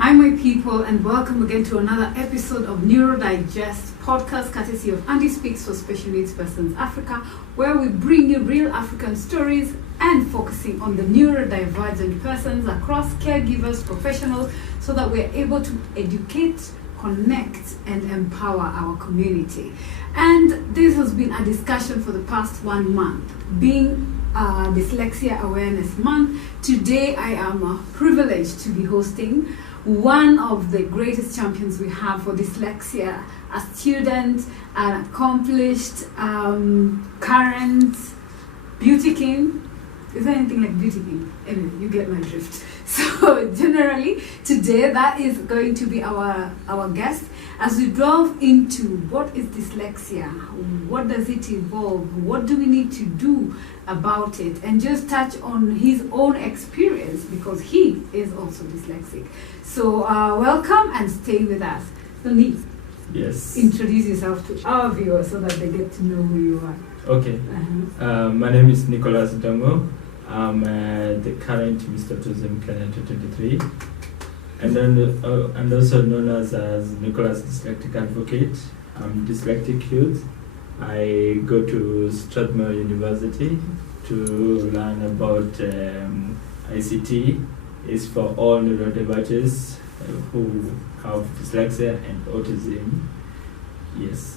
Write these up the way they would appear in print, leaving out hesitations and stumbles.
Hi, my people, and welcome again to another episode of Neurodigest podcast, courtesy of Andy Speaks for Special Needs Persons Africa, where we bring you real African stories and focusing on the neurodivergent persons across caregivers, professionals, so that we're able to educate, connect, and empower our community. And this has been a discussion for the past 1 month, being Dyslexia Awareness Month. Today, I am privileged to be hosting one of the greatest champions we have for dyslexia, a student, an accomplished, current beauty king. Is there anything like beauty king? Anyway, you get my drift. So generally, today that is going to be our guest as we delve into what is dyslexia, what does it involve, what do we need to do about it, and just touch on his own experience because he is also dyslexic. So welcome and stay with us. So Nick, yes. Introduce yourself to our viewers so that they get to know who you are. Okay. My name is Ndungu. I'm the current Mr. Autism Kenya 2023, and also known as Nicholas Dyslexic Advocate. I'm Dyslexic Youth. I go to Strathmore University to learn about ICT. It's for all neurodivergents who have dyslexia and autism. Yes.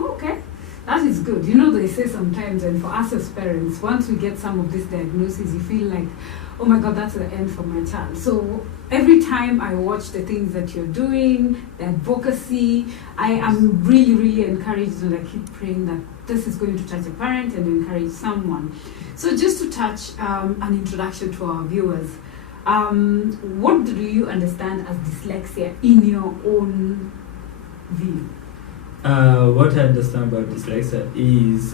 Okay. That is good. You know, they say sometimes, and for us as parents, once we get some of these diagnoses, you feel like, oh my God, that's the end for my child. So every time I watch the things that you're doing, the advocacy, I am really, really encouraged, and I keep praying that this is going to touch a parent and encourage someone. So just to touch an introduction to our viewers, what do you understand as dyslexia in your own view? What I understand about dyslexia is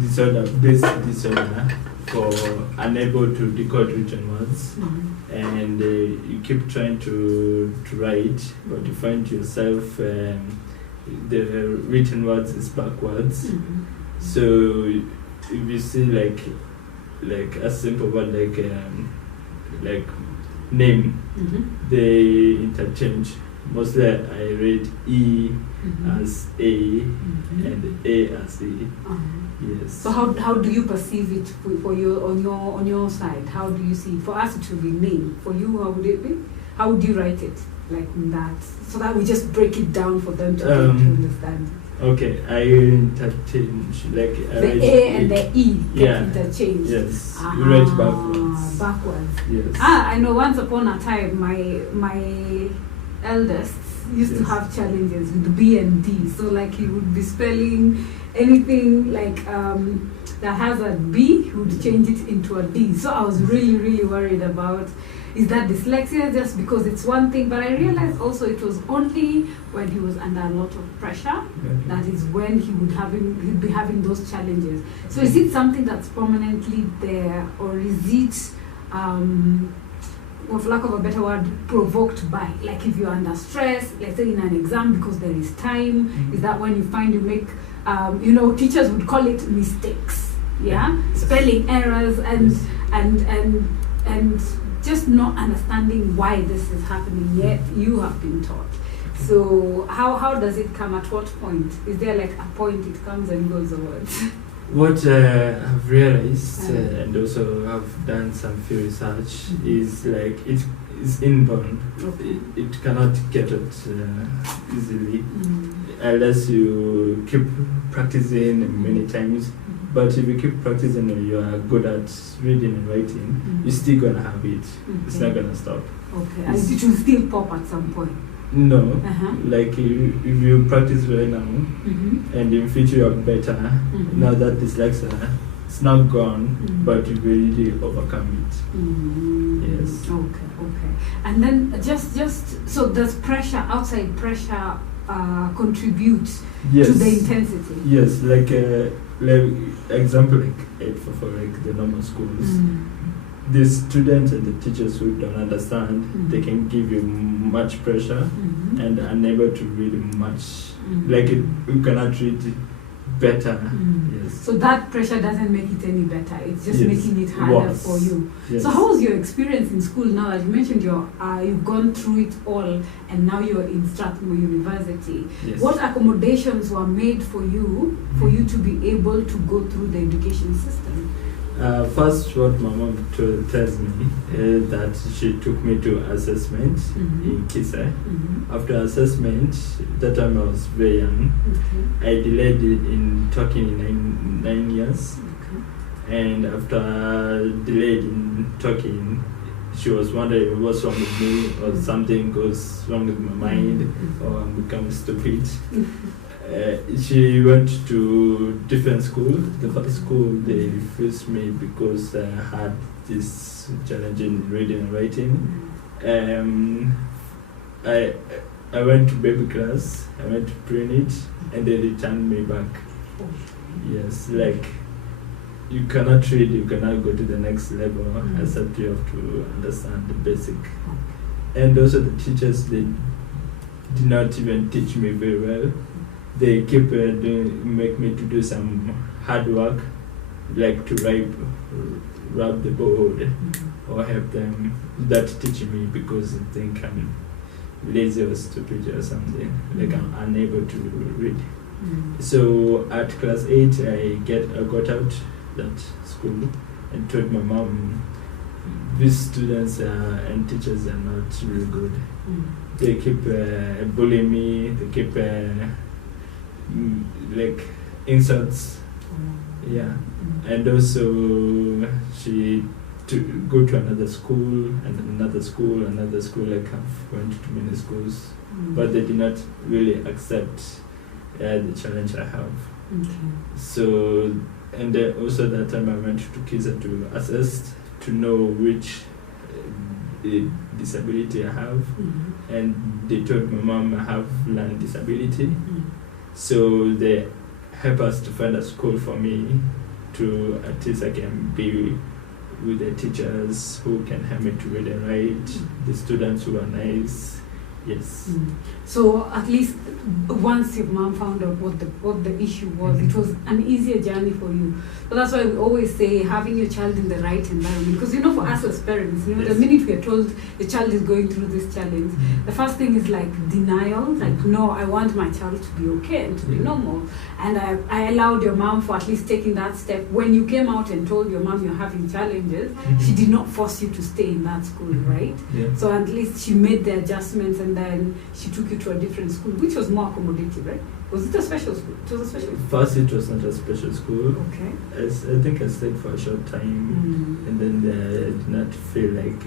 disorder, basic disorder for unable to decode written words, and you keep trying to write, but you find yourself the written words is backwards. So if you see like a simple word like name, they interchange. Mostly I read E as A and A as E. Yes. So how do you perceive it for you on your side? How do you see it? For us it will be name. For you, how would it be? How would you write it like that? So that we just break it down for them to understand. Okay, I interchange like the A and the E get interchanged. Yes. You write backwards. Backwards. Yes. I know. Once upon a time, my eldest used to have challenges with B and D. So like he would be spelling anything like that has a B, he would change it into a D. So I was really, really worried about, is that dyslexia just because it's one thing? But I realized also it was only when he was under a lot of pressure, that is when he'd be having those challenges. So is it something that's permanently there, or is it for lack of a better word, provoked by, like if you're under stress, let's say in an exam because there is time, is that when you find you make, teachers would call it mistakes, spelling errors and just not understanding why this is happening, yet you have been taught. So how does it come? At what point? Is there like a point it comes and goes away? What I've realized and also have done some few research is like it is inborn. It cannot get it easily unless you keep practicing many times. But if you keep practicing and you are good at reading and writing, you're still gonna have it. It's not gonna stop. Okay, and it will still pop at some point. No, like if you practice right now, and in future you're better. Now that dyslexia, it's not gone, but you will really overcome it. Yes. Okay. And then just so does pressure, outside pressure, contribute to the intensity? Yes, like example like 844, like the normal schools. The students and the teachers who don't understand, they can give you much pressure and unable to read much. Like you cannot read better. Yes. So that pressure doesn't make it any better. It's just Yes, making it it harder was. for you. Yes. So how was your experience in school now that you mentioned you've gone through it all and now you're in Strathmore University? Yes. What accommodations were made for you to be able to go through the education system? First, what my mom tells me is that she took me to assessment in Kisa. After assessment, that time I was very young. I delayed in talking in 9 years. And after delayed in talking, she was wondering what's wrong with me, or something goes wrong with my mind, or I'm becoming stupid. She went to different school. The first school, they refused me because I had this challenge in reading and writing. I went to baby class, I went to pre-nit, and they returned me back. Yes, like you cannot read, you cannot go to the next level, except you have to understand the basic. And also the teachers, they did not even teach me very well. They keep make me to do some hard work, like to rub the board, or help them that teaching me because they think I'm lazy or stupid or something, like I'm unable to read. So at class 8, I got out that school and told my mom, these students and teachers are not really good. They keep bullying me, they keep like insults. Yeah. And also she to go to another school and another school, like I've went to many schools, but they did not really accept the challenge I have. So, and also that time I went to Kisa to assess to know which disability I have, and they told my mom I have learning disability. So they help us to find a school for me to at least I can be with the teachers who can help me to read and write, the students who are nice. Yes. So at least once your mom found out what the issue was, it was an easier journey for you. So that's why we always say having your child in the right environment. Because for us as parents, the minute we are told the child is going through this challenge, the first thing is like denial. Like, no, I want my child to be okay and to be normal. And I allowed your mom for at least taking that step. When you came out and told your mom you're having challenges, she did not force you to stay in that school, right? So at least she made the adjustments, and then she took you to a different school, which was more accommodative, right? Was it a special school? It was a special school. First, it was not a special school. Okay. I think I stayed for a short time, and then I did not feel like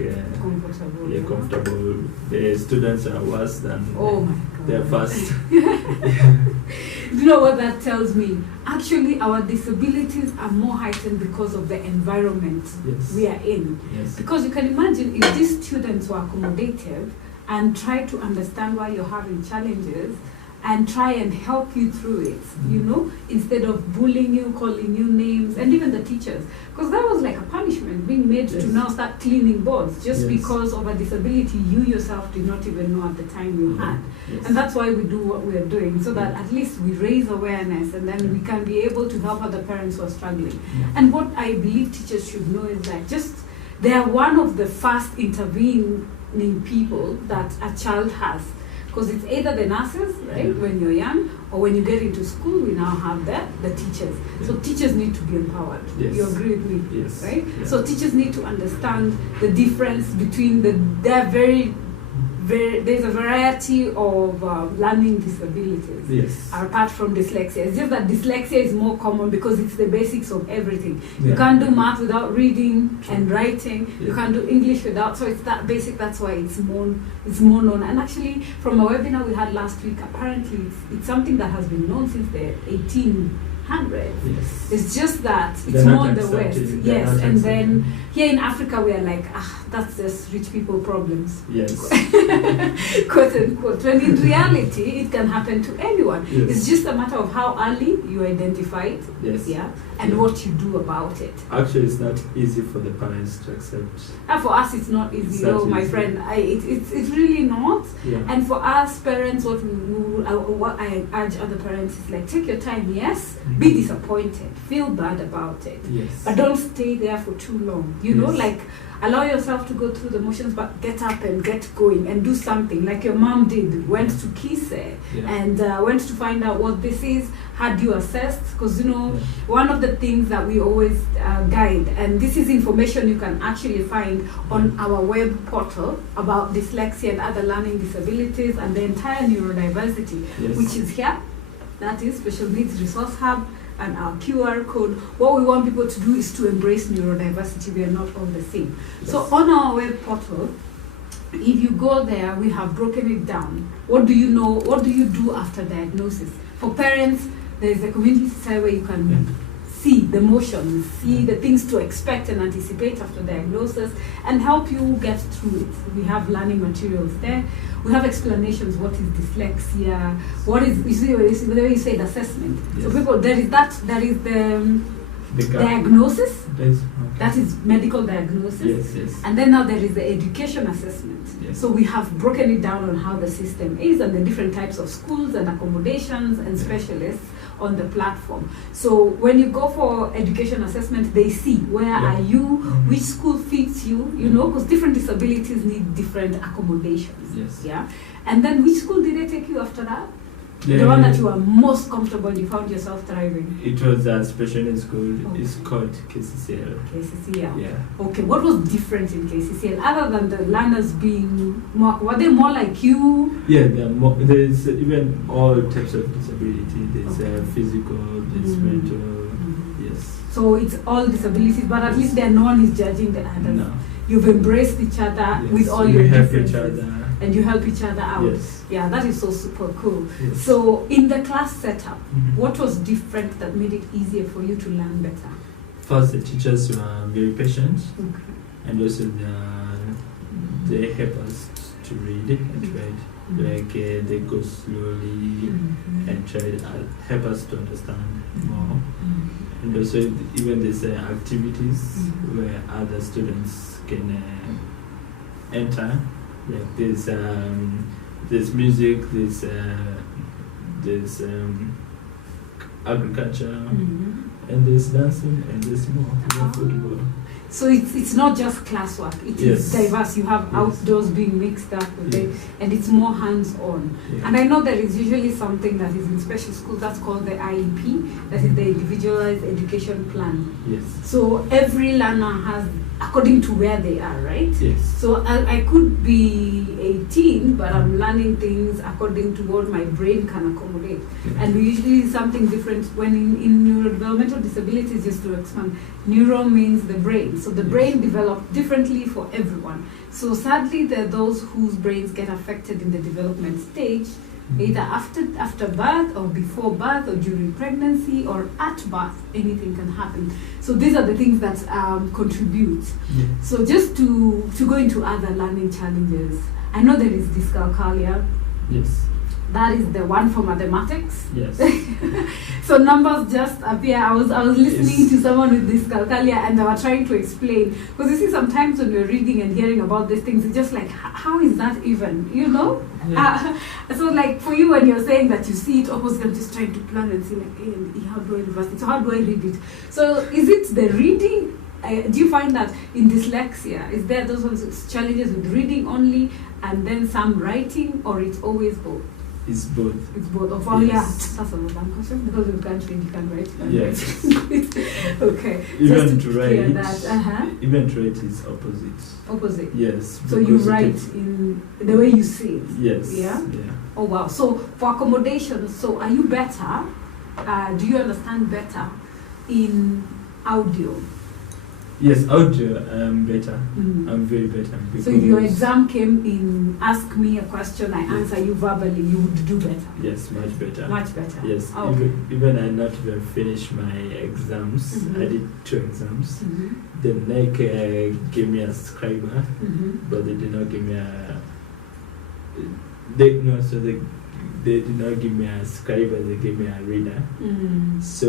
comfortable. The students are worse than their first. Do you know what that tells me? Actually, our disabilities are more heightened because of the environment we are in. Because you can imagine if these students were accommodative and try to understand why you're having challenges and try and help you through it, instead of bullying you, calling you names, and even the teachers. Because that was like a punishment, being made to now start cleaning boards just because of a disability you yourself did not even know at the time you had. And that's why we do what we are doing, so that at least we raise awareness, and then we can be able to help other parents who are struggling. And what I believe teachers should know is that they are one of the first intervening people that a child has. Because it's either the nurses, right, when you're young, or when you get into school, we now have the teachers. So teachers need to be empowered. You agree with me, right? So teachers need to understand the difference between there's a variety of learning disabilities apart from dyslexia. It's just that dyslexia is more common because it's the basics of everything. You can't do math without reading and writing. You can't do English without, so it's that basic. That's why it's more known. And actually, from a webinar we had last week, apparently it's something that has been known since the 1800s. It's just that it's more in the West. And then here in Africa we are like, that's just rich people problems. Quote unquote. When in reality it can happen to anyone. It's just a matter of how early you identify it. And what you do about it. Actually, it's not easy for the parents to accept. For us, it's not easy, my friend. It's really not. And for us parents, what I urge other parents is like, take your time, be disappointed, feel bad about it, Yes. but don't stay there for too long. You know, Yes. like allow yourself to go through the motions, but get up and get going and do something like your mom did. Went to Kise and went to find out what this is. Had you assessed? Because you know, one of the things that we always guide, and this is information you can actually find on our web portal about dyslexia and other learning disabilities and the entire neurodiversity, Yes. which is here. That is Special Needs Resource Hub and our QR code. What we want people to do is to embrace neurodiversity. We are not all the same. So on our web portal, if you go there, we have broken it down. What do you know? What do you do after diagnosis? For parents, there is a community site where you can see the motions, see the things to expect and anticipate after diagnosis, and help you get through it. We have learning materials there. We have explanations. What is dyslexia? What is, you see, the way you said assessment. Yes. So people, there is the diagnosis. That is medical diagnosis. Yes, yes. And then now there is the education assessment. Yes. So we have broken it down on how the system is and the different types of schools and accommodations and specialists on the platform. So when you go for education assessment, they see where are you, which school fits you, you know, because different disabilities need different accommodations. Yes. Yeah. And then which school did they take you after that? The one that you were most comfortable, you found yourself thriving. It was a special needs school. It's called KCCL. KCCL. Yeah. Okay, what was different in KCCL other than the learners being more, were they more like you? Yeah, there's even all types of disability. There's physical, there's mental, yes. So it's all disabilities, but at least then no one is judging the others. No. You've embraced each other with all your help differences. each other. And you help each other out. Yes. Yeah, that is so super cool. Yes. So in the class setup, what was different that made it easier for you to learn better? First, the teachers were very patient, Okay. and also they help us to read and write. Like they go slowly and try to help us to understand more. And also even there's activities where other students can enter. Like there's music, there's agriculture, and there's dancing, and there's more football. So it's not just classwork, it is diverse. You have outdoors being mixed up with it, and it's more hands-on. Yeah. And I know there is usually something that is in special schools that's called the IEP, that is the Individualized Education Plan. Yes. So every learner has, according to where they are, right? Yes. So I could be 18, but I'm learning things according to what my brain can accommodate. And we usually something different when in neurodevelopmental disabilities, just to expand, neuro means the brain. So the brain develops differently for everyone. So sadly, there are those whose brains get affected in the development stage, either after birth or before birth or during pregnancy or at birth. Anything can happen. So these are the things that contribute. Yeah. So just to go into other learning challenges, I know there is dyscalculia. Yes. That is the one for mathematics. Yes. So numbers just appear. I was listening to someone with dyscalculia, and they were trying to explain, because you see sometimes when we're reading and hearing about these things, it's just like, how is that even, you know? Yeah. So like for you, when you're saying that you see it opposite, I'm just trying to plan and see like, A and E, how do I reverse it? So how do I read it? So is it the reading? Do you find that in dyslexia, is there those challenges with reading only and then some writing, or it's always both? It's both. It's both. Of all, Yes. that's a long question, because you can't read, you can't write. Yes. Okay. Even so to write, that, even to write is opposite. Opposite. Yes. So you write in the way you see it. Yes. Yeah. Yeah. Oh wow. So for accommodations, so are you better? Do you understand better in audio? Yes, audio. I'm better. I'm very better. So if your exam came in, ask me a question, I answer you verbally, you would do better. Yes, much better. Much better. Yes. Oh, okay. Even I not even finished my exams. I did 2 exams. The NEC gave me a scriber, but they did not give me a. They did not give me a scriber. They gave me a reader. So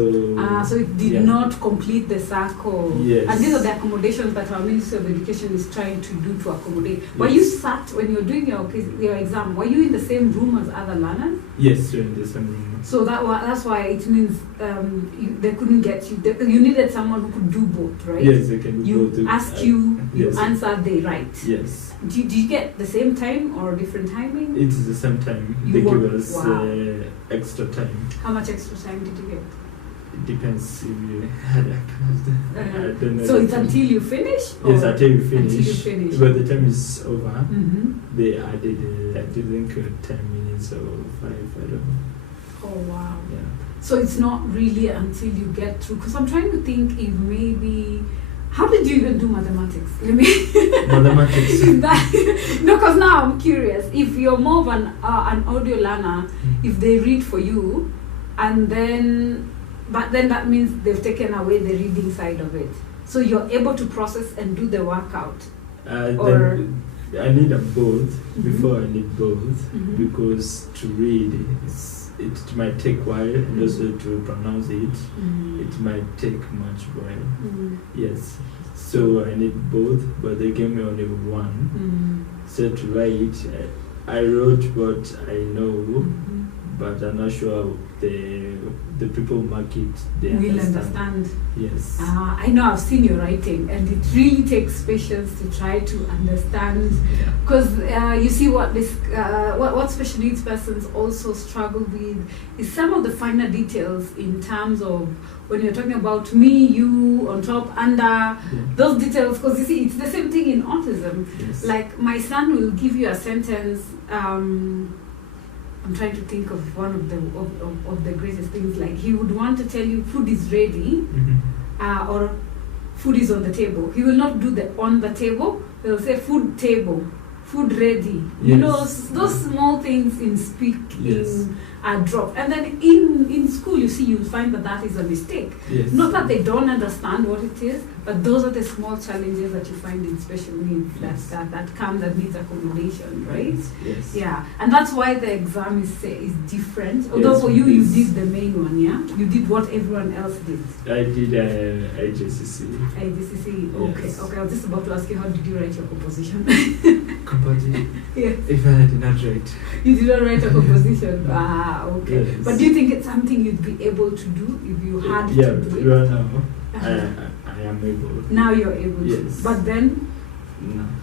it did not complete the circle. Yes. And these are the accommodations that our Ministry of Education is trying to do to accommodate. Yes. Were you sat when you were doing your exam? Were you in the same room as other learners? Yes, we're in the same room. So that's why it means they couldn't get you. You needed someone who could do both, right? Yes, they can do both. You ask you yes. answer, they write. Yes. Do you get the same time or different timing? It is the same time. You They work- give us wow. extra time. How much extra time did you get? It depends if you had I don't know. So it's until you finish? Yes, or until you finish. Until you finish. But the time is over. Mm-hmm. They added, I think, 10 minutes or 5, I don't know. Oh, wow. Yeah. So it's not really until you get through. Because I'm trying to think if maybe... How did you even do mathematics? Let me... Mathematics. No, because now I'm curious. If you're more of an audio learner, if they read for you, and then... But then that means they've taken away the reading side of it. So you're able to process and do the workout. Or Then I need them both. Mm-hmm. Before I need both, Mm-hmm. because to read, it might take a while, and also to pronounce it, it might take much while. Yes. So I need both, but they gave me only one. So to write, I wrote what I know, but I'm not sure the people who mark it, they will understand. Yes. I know I've seen your writing, and it really takes patience to try to understand. Because you see what what special needs persons also struggle with is some of the finer details in terms of when you're talking about me, you, on top, under, those details. Because you see, it's the same thing in autism. Yes. Like my son will give you a sentence. I'm trying to think of one of the greatest things. Like he would want to tell you food is ready, or food is on the table. He will not do the on the table. He'll say food table, food ready. You know, those small things in speaking are dropped. And then in school, you see, you'll find that is a mistake. Yes. Not that they don't understand what it is, but those are the small challenges that you find in special needs that come, that needs accommodation, right? Yes. Yeah, and that's why the exam is different. Although for you did the main one, yeah? You did what everyone else did. I did IJCC. IGCC, okay. Yes. Okay, I was just about to ask you, how did you write your composition? Composition. Yes. If I did not write. You did not write a composition. Okay. Yes. But do you think it's something you'd be able to do if you had to do it? Right now, I am able. Now you're able Yes. to. But then?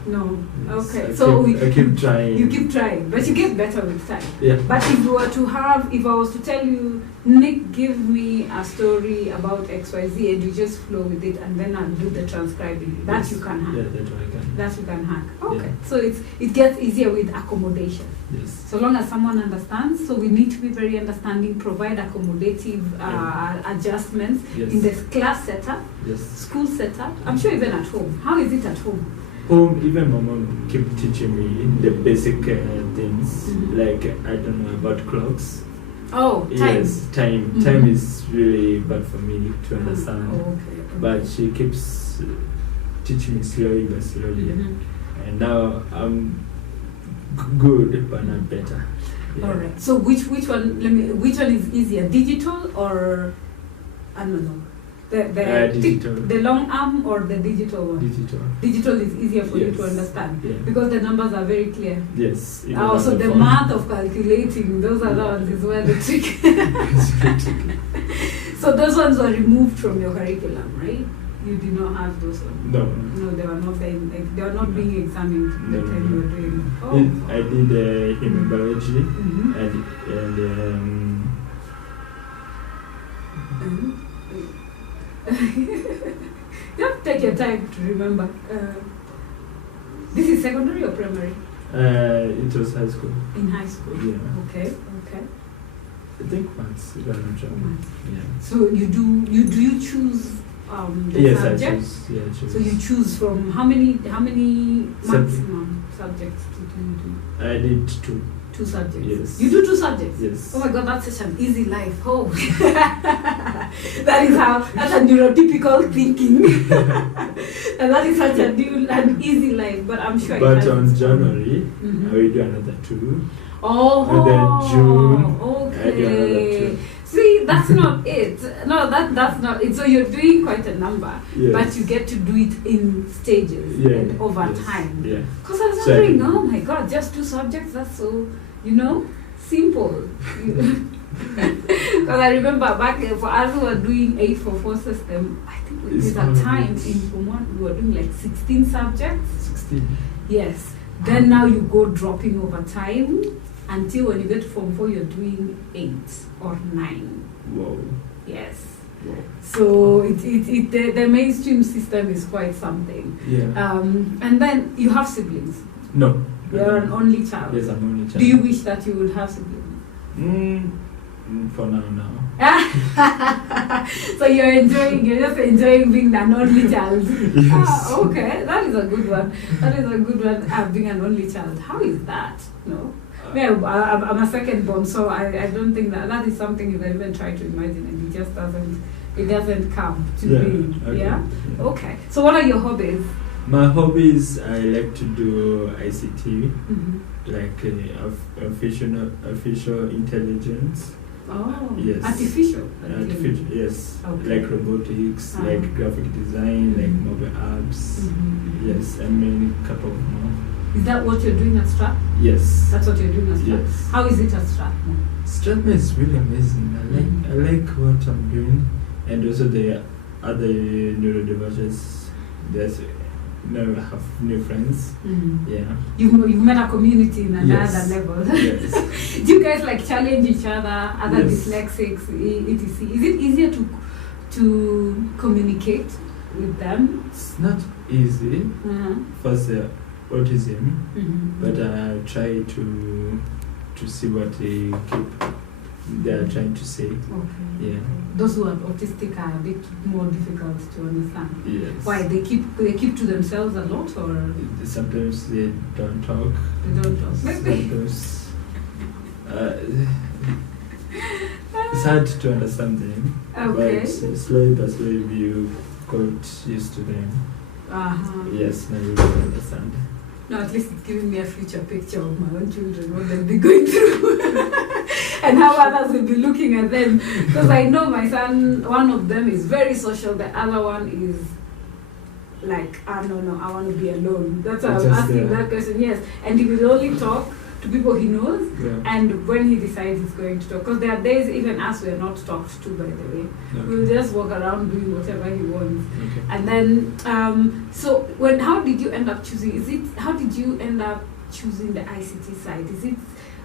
No. Yes. Okay. I keep trying. You keep trying, but you get better with time. Yeah. But if I was to tell you, Nick, give me a story about XYZ, and you just flow with it, and then I'll do the transcribing. That you can hack. Yeah, that I can. That you can hack. Okay. Yeah. So it gets easier with accommodation. Yes. So long as someone understands, so we need to be very understanding, provide accommodative adjustments in the class setup, school setup. I'm sure even at home. How is it at home? Home, even my mom keep teaching me the basic things, like I don't know about clocks. Oh, time. Yes, time. Time is really bad for me to understand. Okay. But she keeps teaching me slowly but slowly, and now I'm good, but not better. Yeah. All right. So which one? Which one is easier, digital or I don't know, digital. the long arm or the digital one? Digital. Digital is easier for you to understand because the numbers are very clear. Yes. So the math of calculating, those are the ones is where the trick. So those ones were removed from your curriculum, right? You did not have those ones. No, they were not they were not being examined the time you were doing. Oh. I did human biology and you have to take your time to remember. This is secondary or primary? It was high school. In high school? Yeah. Okay. I think once, if I'm not wrong. Yeah. So you choose the subject? I choose. Yeah, I choose. So you choose from how many maximum subjects did you do? I did 2. 2 subjects. Yes. You do 2 subjects? Yes. Oh my God, that's such an easy life. Oh, that's a neurotypical thinking. And that is such an easy life. But I'm sure. But on January, I will do another 2. Oh. And then June, okay. I do another 2. See, that's not it. No, that's not it. So you're doing quite a number, but you get to do it in stages and over time. Yeah. Because I was wondering, oh my God, just 2 subjects, that's so, simple. Because I remember back for us who were doing 844 system, I think we did a time in Form 1, we were doing like 16 subjects. 16. Yes. Then now you go dropping over time until when you get to Form 4, you're doing 8 or 9. Wow. Yes. Wow. So the mainstream system is quite something. Yeah. And then you have siblings. No. You're an only child. Yes, I'm only child. Do you wish that you would have siblings? For now. So you're just enjoying being an only child. Yes. Okay, that is a good one. Being an only child. How is that? No. Well, I'm a second born, so I don't think that is something you can even try to imagine, and it doesn't come to me. Okay. Yeah? Okay. So what are your hobbies? My hobbies, I like to do ICT, like artificial intelligence. Oh, Yes. Artificial, yes. Okay. Like robotics, like graphic design, like mobile apps. Yes, and many couple more. Is that what you're doing at Strat? Yes. That's what you're doing at Strat? Yes. How is it at Strat? Stratma is really amazing. I like what I'm doing, and also the other neurodivergents. Now I have new friends. Yeah. You've met a community in another Yes. level. Yes. Do you guys like challenge each other, other Yes. dyslexics, etc.? Is it easier to communicate with them? It's not easy. First, autism, but I try to see what they are trying to say. Okay. Yeah. Those who are autistic are a bit more difficult to understand. Yes. Why they keep to themselves a lot, or Sometimes they don't talk. they don't talk? Sometimes it's hard to understand them. Okay. But slowly but slowly you got used to them. Yes, now you can understand. No, at least it's giving me a future picture of my own children, what they'll be going through, and how others will be looking at them. Because I know my son, one of them is very social, the other one is like, no, I want to be alone. That's why I was asking that question, yes. And he will only talk to people he knows, and when he decides he's going to talk. Because there are days, even us, we are not talked to, by the way. Okay. We'll just walk around doing whatever he wants. Okay. And then, so how did you end up choosing? How did you end up choosing the ICT side?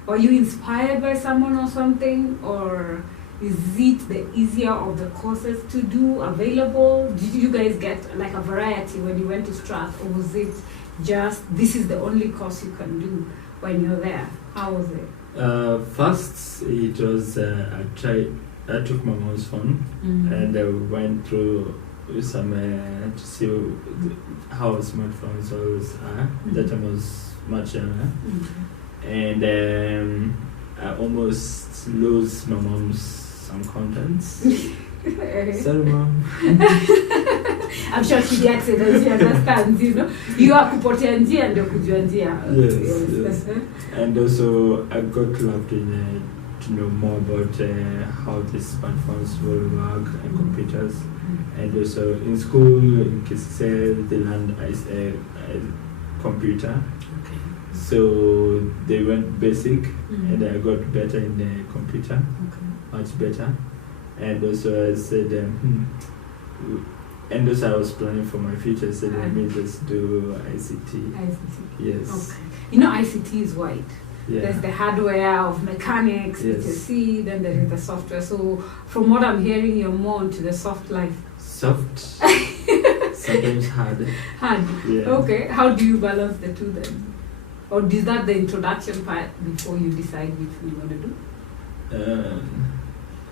Were you inspired by someone or something, or is it the easier of the courses to do available? Did you guys get like a variety when you went to Strat, or was it just this is the only course you can do when you're there? How was it? First, it was I took my mom's phone and I went through some to see how smartphones always are. That time was much younger, and I almost lose my mom's some contents. Sorry, mom. I'm sure she gets it and she understands, You are kupotea njia ndio kujua njia. Yes. And also I got loved to know more about how these smartphones will work and computers. And also in school, in KCSL, they learned computer. Okay. So they went basic, and I got better in the computer, much better. And also I said, and also I was planning for my future. I said, let me just do ICT. Yes. Okay. ICT is wide. Yeah. There's the hardware of mechanics, HSC, then there is the software. So from what I'm hearing, you're more into the soft life. Soft. Sometimes hard. Hard. Yeah. Okay. How do you balance the two then? Or is that the introduction part before you decide which one you want to do?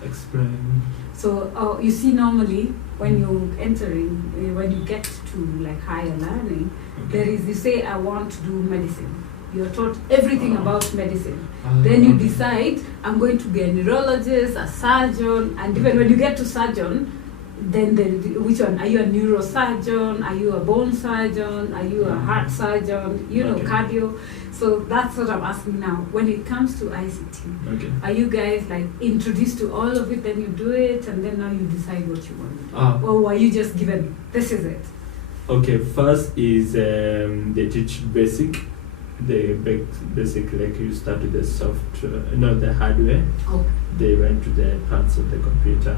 Explain. So you see, normally when you're entering, when you get to like higher learning, there is, you say, I want to do medicine. You're taught everything about medicine. Then you decide, I'm going to be a neurologist, a surgeon, and even when you get to surgeon, then which one? Are you a neurosurgeon? Are you a bone surgeon? Are you a heart surgeon? Cardio. So that's what I'm asking now. When it comes to ICT, are you guys like introduced to all of it, then you do it, and then now you decide what you want to do? Or are you just given, this is it? Okay, first is they teach basic. the basic, like you start with the the hardware. Okay. They went to the parts of the computer.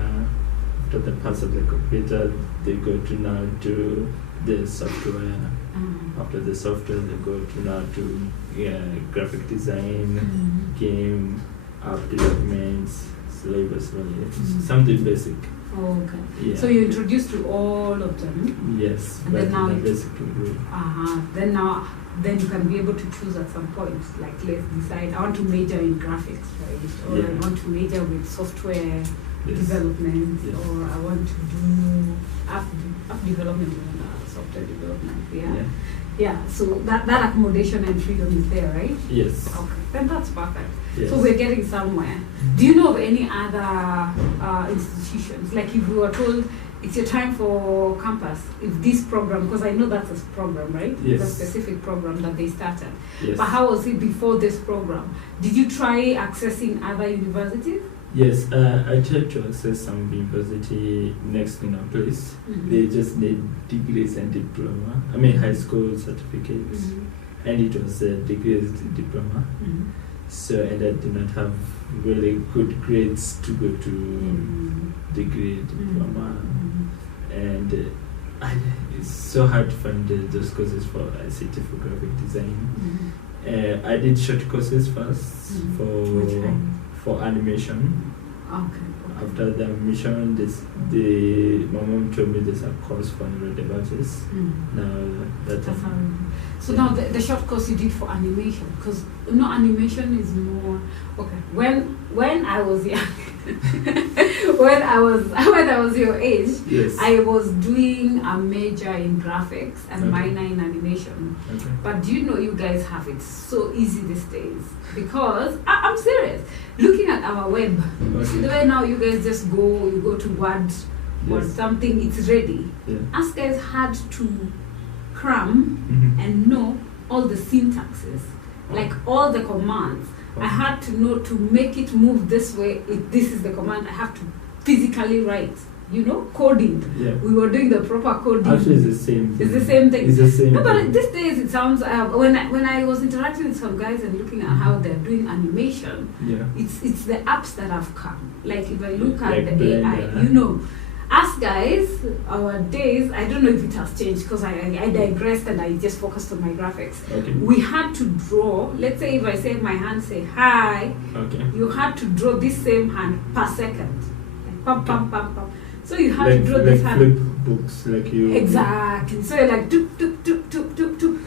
After the parts of the computer, they go to now to the software. After the software, they go to now to graphic design, game, app developments, syllabus, something basic. Oh, okay. Yeah. So you introduced to all of them. Yes, and but then now in a basic way. Then you can be able to choose at some point, like let's decide I want to major in graphics, right? Or I want to major with software development, or I want to do app development and software development. Yeah. So that accommodation and freedom is there, right? Yes. Okay. Then that's perfect. Yes. So we're getting somewhere. Do you know of any other institutions? Like if you were told it's your time for campus, if this program, because I know that's a program, right? Yes. It's a specific program that they started. Yes. But how was it before this program? Did you try accessing other universities? Yes, I tried to access some university next in our place. They just need degrees and diploma. I mean high school certificates. And it was a degrees and diploma. So, and I did not have really good grades to go to degree, diploma. And it's so hard to find those courses for ICT, for graphic design. I did short courses first for animation. Okay. After the animation, my mom told me there's a course for neurodevices. Now that's how. So now the short course you did for animation, because animation is more okay. When I was young, when I was your age, yes. I was doing a major in graphics and minor in animation. Okay. But do you know you guys have it so easy these days? Because I'm serious. Looking at our web, see the way now you guys just you go to Word or something, it's ready. Yeah. Us guys had to cram and know all the syntaxes, like all the commands. I had to know to make it move this way. If this is the command, I have to physically write. Coding. Yeah. We were doing the proper coding. Actually, it's the same thing. It's the same thing. It's the same. No, but these days it sounds. When I was interacting with some guys and looking at how they're doing animation, it's the apps that have come. Like if I look at the AI, us guys, our days, I don't know if it has changed because I digressed and I just focused on my graphics. Okay. We had to draw, let's say if I say my hand say hi, you had to draw this same hand per second. Like, pam, pam, pam, pam. So you have to draw this hand. Flip books, like you. Exactly. So you're like,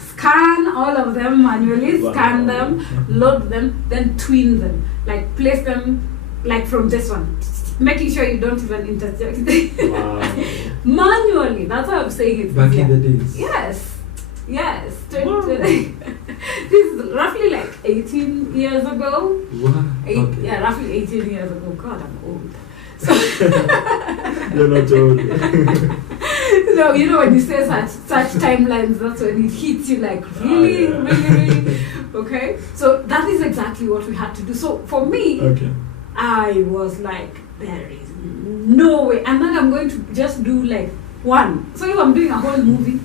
scan all of them manually, scan them, load them, then twin them. Like place them like from this one. Making sure you don't even interject. Manually, that's how I'm saying it. Back in the days. Yes. This is roughly like 18 years ago. Wow. Yeah, roughly 18 years ago. God, I'm old. So you're not old. No, when you say such timelines, that's when it hits you like really. Okay. So that is exactly what we had to do. So for me, I was like, there is no way. And then I'm going to just do like one. So if I'm doing a whole movie,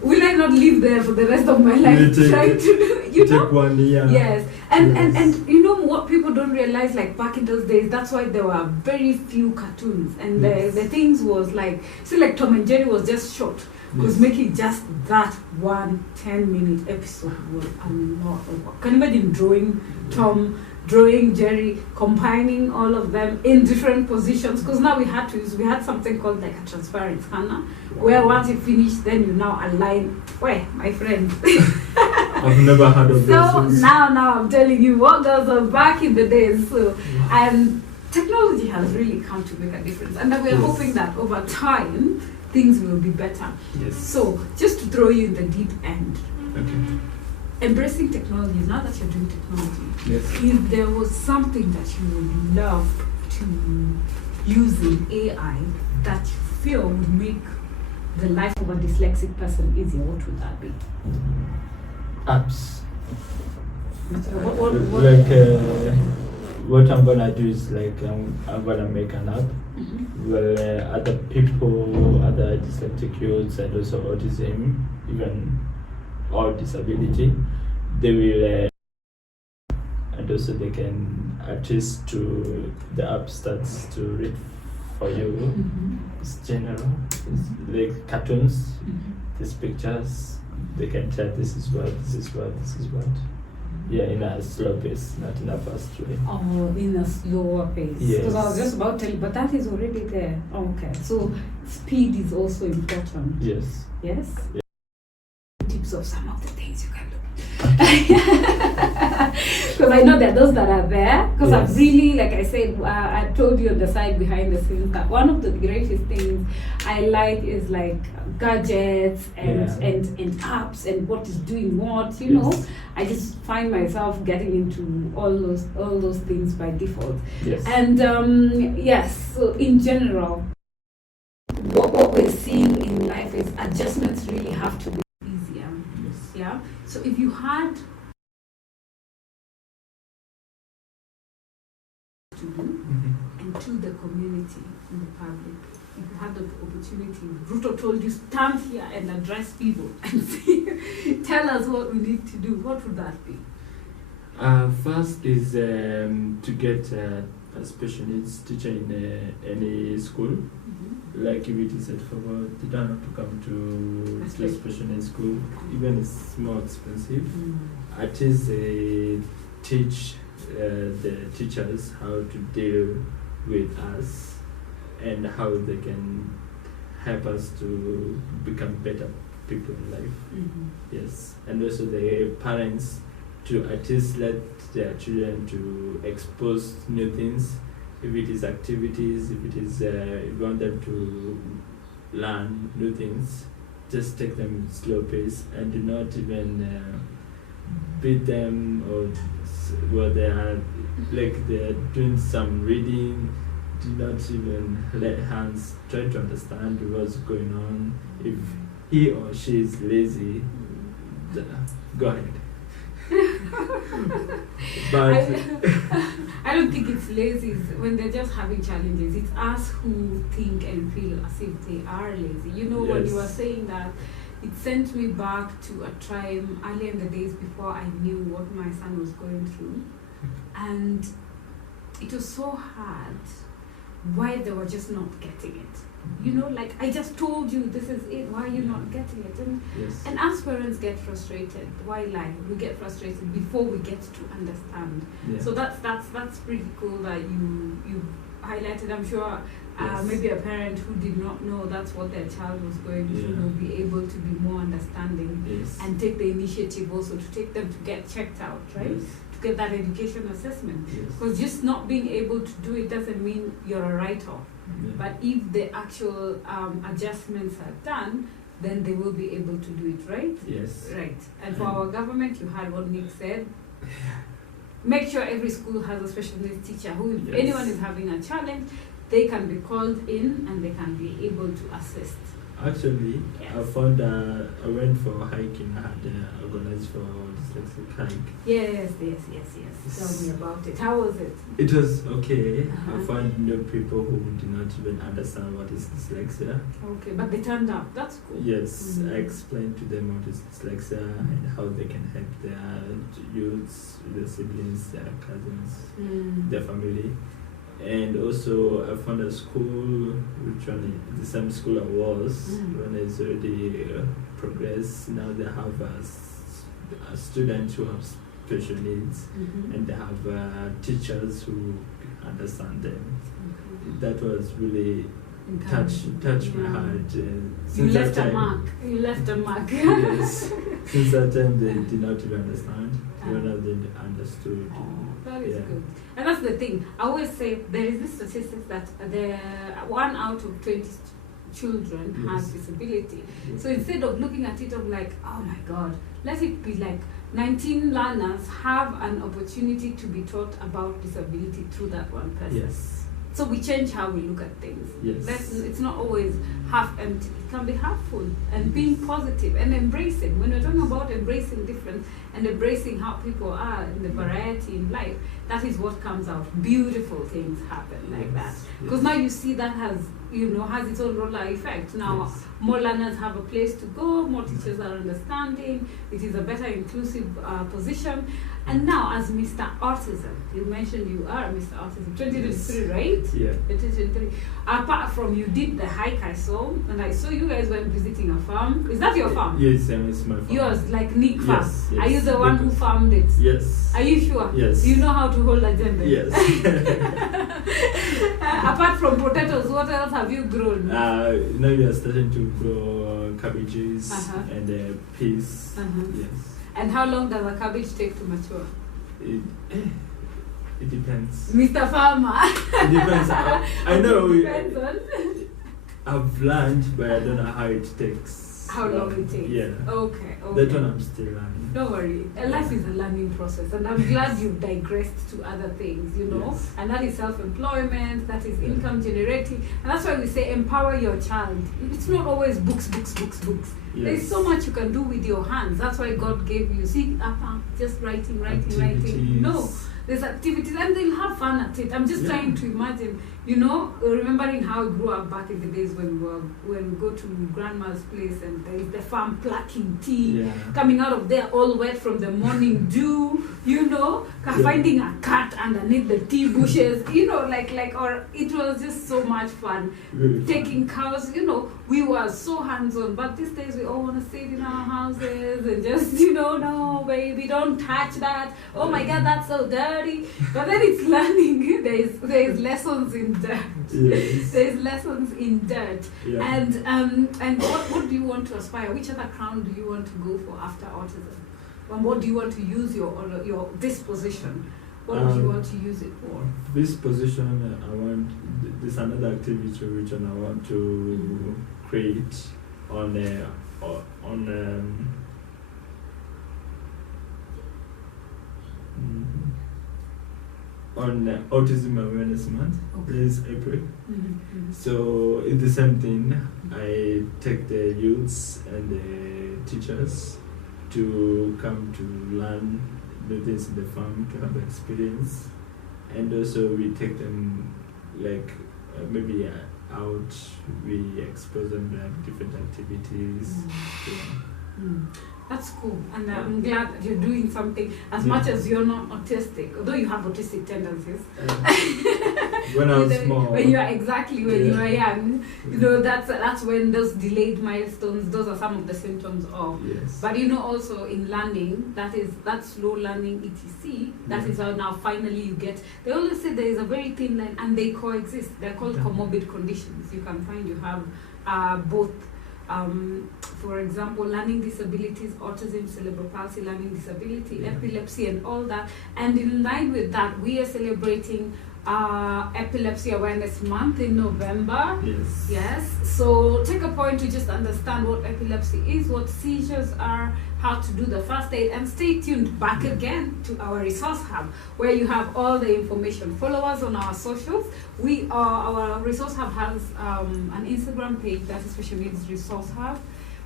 will I not live there for the rest of my life trying to do, take 1 year. Yes. And you know what people don't realize, like back in those days, that's why there were very few cartoons. And the things was like, like Tom and Jerry was just short. Because making just that 1 10-minute episode was a lot of work. Can you imagine drawing Tom, drawing Jerry, combining all of them in different positions? Because now we had something called like a transparent scanner, where once you finish, then you now align. Where, my friend? I've never heard of this. So now I'm telling you what goes on back in the days. So, and technology has really come to make a difference. And we're hoping that over time, things will be better. Yes. So, just to throw you in the deep end. Okay. Embracing technology, now that you're doing technology, if there was something that you would love to use in AI that you feel would make the life of a dyslexic person easier, what would that be? Apps. What what I'm gonna do is like I'm gonna make an app where other people, other dyslexic youths and also autism, even or disability, they will and also they can attest to the app starts to read for you. It's general. It's like cartoons, these pictures, they can tell this is what. Yeah, in a slow pace, not in a fast way. Oh, in a slower pace. Yes. Because I was just about to tell you, but that is already there. Okay. So speed is also important. Yes. Yes? Yeah. Tips of some of the things you can do. Because I know there are those that are there. Because Yes. I've really, like I said, I told you on the side behind the scenes that one of the greatest things I like is like gadgets and apps and what is doing what, you know. I just find myself getting into all those things by default. Yes. And yes, so in general, what we're seeing in life is adjustments really have to be easier. Yes. Yeah. So if you had to do and to the community and the public, if you had the opportunity, Ruto told you stand here and address people and see, tell us what we need to do, what would that be? First is to get a special needs teacher in any school. Like if it is at Fawad, they don't have to come to the special needs school. Even it's more expensive. At least they teach the teachers how to deal with us and how they can help us to become better people in life. Yes, and also the parents to at least let their children to expose new things. If it is activities, if it is you want them to learn new things, just take them slow pace and do not even beat them or where they are like they are doing some reading. Do not even let hands try to understand what's going on. If he or she is lazy, go ahead. But I don't think it's lazy when they're just having challenges. It's us who think and feel as if they are lazy. You know, when you were saying that, it sent me back to a time earlier in the days before I knew what my son was going through. And it was so hard why they were just not getting it. You know, like I just told you this is it, why are you not getting it? And as parents get frustrated, why lie? We get frustrated before we get to understand. So that's pretty cool that you highlighted. I'm sure maybe a parent who did not know that's what their child was going through will be able to be more understanding and take the initiative also to take them to get checked out, right? To get that education assessment. Because just not being able to do it doesn't mean you're a write-off. But if the actual adjustments are done, then they will be able to do it, right? Yes. Right. And for our government, you heard what Nick said. Make sure every school has a special needs teacher who, if anyone is having a challenge, they can be called in and they can be able to assist. Actually, I found I went for a hiking. I had organized for Dyslexic hike. Yes. Tell me about it. How was it? It was okay. I found new people who did not even understand what is dyslexia. Okay, but they turned up. That's cool. Yes, I explained to them what is dyslexia and how they can help their youths, their siblings, their cousins, their family. And also I found a school, which one the same school I was when it's already progressed. Now they have a students who have special needs and they have teachers who understand them. That was really touched my heart. You left a mark. Yes. Since that time they did not even understand. When they understood. That is good. And that's the thing. I always say there is this statistic that 1 out of 20 children has disability. So instead of looking at it of like, oh my God, let it be like 19 learners have an opportunity to be taught about disability through that one person. Yes. So we change how we look at things. Yes. It's not always half empty. It can be half full and being positive and embracing. When we're talking about embracing difference and embracing how people are in the variety in life, that is what comes out. Beautiful things happen like that. Because now you see that has has its own roller effect. Now, Yes. more learners have a place to go, more teachers are understanding, it is a better inclusive position. And now, as Mr. Autism, you mentioned you are Mr. Autism, 2023, right? Yeah. 2023. Apart from you did the hike I saw, and I saw you guys went visiting a farm. Is that your farm? Yes, it's my farm. Yours, like Nick farm. Yes, Are you yes. the one who farmed it? Yes. Are you sure? Yes. You know how to hold a djembe? Yes. Apart from potatoes, what else have you grown? Now we are starting to grow cabbages and peas. Yes. And how long does a cabbage take to mature? It depends. Mr. Farmer. It depends. I know. It depends on I've learned, but I don't know how it takes. how long it takes. Yeah. Okay. That one I'm still learning. Don't worry. Life is a learning process, and I'm glad you've digressed to other things, Yes. and that is self-employment, that is income generating, and that's why we say empower your child. It's not always books. There's Yes. so much you can do with your hands. That's why God gave you. See, just writing. No, there's activities, and they'll have fun at it. I'm just trying to imagine, remembering how I grew up back in the days when we go to grandma's place and there is the farm plucking tea, coming out of there all wet from the morning dew, finding a cat underneath the tea bushes, or it was just so much fun. Really fun. Taking cows, we were so hands-on, but these days we all want to sit in our houses and just, no, baby, don't touch that. Oh my God, that's so dirty. But then it's learning. There's lessons in dirt. Yes. There's lessons in dirt. Yeah. And what do you want to aspire? Which other crown do you want to go for after autism? And what do you want to use your this position? What do you want to use it for? This position, there's another activity which I want to create on Autism Awareness Month. Okay. This is April. So it's the same thing. I take the youths and the teachers to come to learn new things in the farm, to have experience, and also we take them maybe out. We expose them to different activities. That's cool, and I'm glad that you're doing something. As much as you're not autistic, although you have autistic tendencies. When I was small. When you are you are young, that's when those delayed milestones. Those are some of the symptoms of. Yes. But also in learning, that slow learning etc. That is how now finally you get. They always say there is a very thin line, and they coexist. They're called comorbid conditions. You can find you have both. For example, learning disabilities, autism, cerebral palsy, learning disability, epilepsy, and all that. And in line with that, we are celebrating Epilepsy Awareness Month in November. Yes. Yes. So take a point to just understand what epilepsy is, what seizures are, how to do the first aid, and stay tuned back again to our resource hub where you have all the information. Follow us on our socials. Our resource hub has an Instagram page that is Special Needs Resource Hub,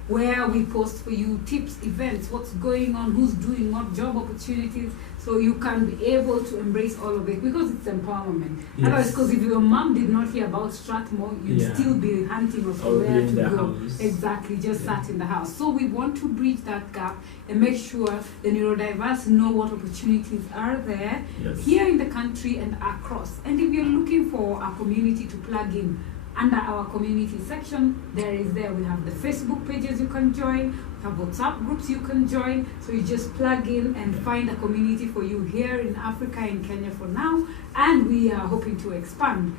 where we post for you tips, events, what's going on, who's doing what, job opportunities, so you can be able to embrace all of it because it's empowerment. Yes. Otherwise, because if your mom did not hear about Strathmore, you'd still be hunting of where to go. House. Exactly, just sat in the house. So we want to bridge that gap and make sure the neurodiverse know what opportunities are there here in the country and across. And if you're looking for a community to plug in, under our community section, we have the Facebook pages you can join, we have WhatsApp groups you can join, so you just plug in and find a community for you here in Africa, in Kenya for now, and we are hoping to expand.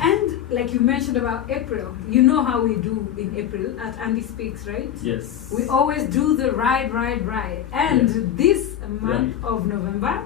And like you mentioned about April, you know how we do in April at Andy Speaks, right? Yes. We always do the ride. And this month of November,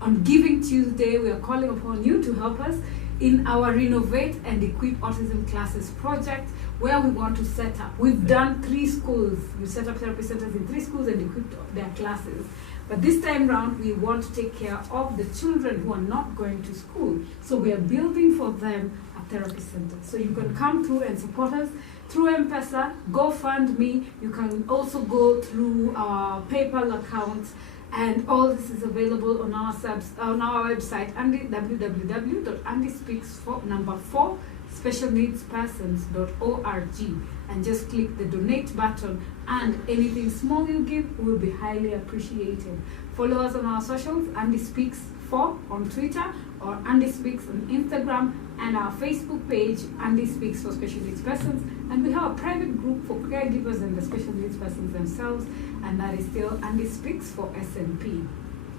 on Giving Tuesday, we are calling upon you to help us in our Renovate and Equip Autism Classes project, where we want to set up. We've done 3 schools. We set up therapy centers in 3 schools and equipped their classes. But this time round, we want to take care of the children who are not going to school. So we are building for them a therapy center. So you can come through and support us through M-Pesa, GoFundMe. You can also go through our PayPal account. And all this is available on our website, www.andyspeaks4 specialneedspersons.org and just click the donate button, and anything small you give will be highly appreciated. Follow us on our socials, Andy Speaks 4 on Twitter or Andy Speaks on Instagram, and our Facebook page, Andy Speaks for Special Needs Persons. And we have a private group for caregivers and the special needs persons themselves, and that is still Andy Speaks for SNP.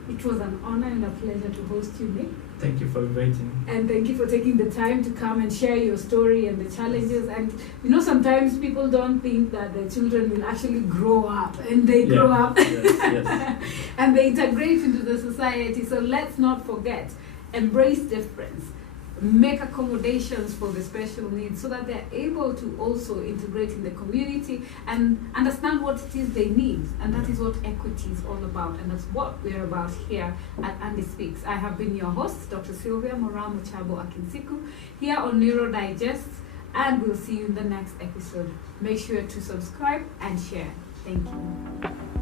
It was an honor and a pleasure to host you, Nick. Thank you for inviting me. And thank you for taking the time to come and share your story and the challenges. And sometimes people don't think that their children will actually grow up, and they grow up yes. and they integrate into the society. So let's not forget, embrace difference, make accommodations for the special needs so that they're able to also integrate in the community and understand what it is they need. And that is what equity is all about, and that's what we're about here at Andy Speaks. I have been your host, Dr. Sylvia Moramo Chabo Akinsiku, here on Neuro Digest, and we'll see you in the next episode. Make sure to subscribe and share. Thank you.